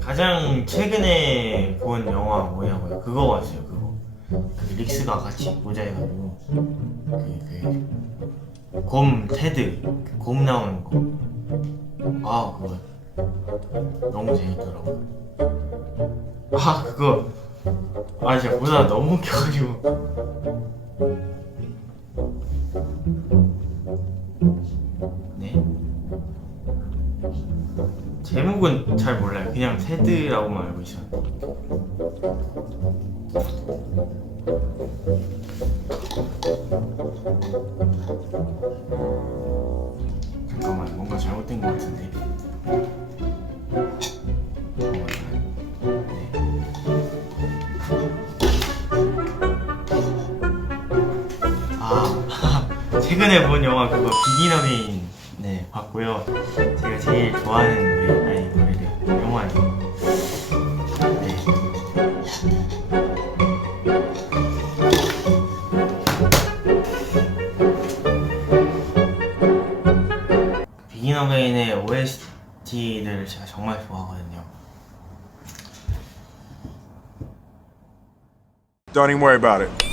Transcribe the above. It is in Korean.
가장 최근에 본 영화 뭐냐고요? 그거 봤어요. 그거. 그 릭스가 같이 보자 해가지고 그그곰 테드 그 곰 나오는 거. 아 그거 너무 재밌더라고. 아 그거 아 진짜 보다 너무 웃겨가지고. 네. 제목은 잘 몰라요. 그냥 테드라고만 알고 있어요. 잠깐만, 뭔가 잘못된 것 같은데. 아, 최근에 본 영화 그거 어게인 네 봤고요. 제가 제일 좋아하는 노래 아니 노래를 영화예요. 네. 비긴 어게인의 OST를 제가 정말 좋아하거든요. Don't even worry about it.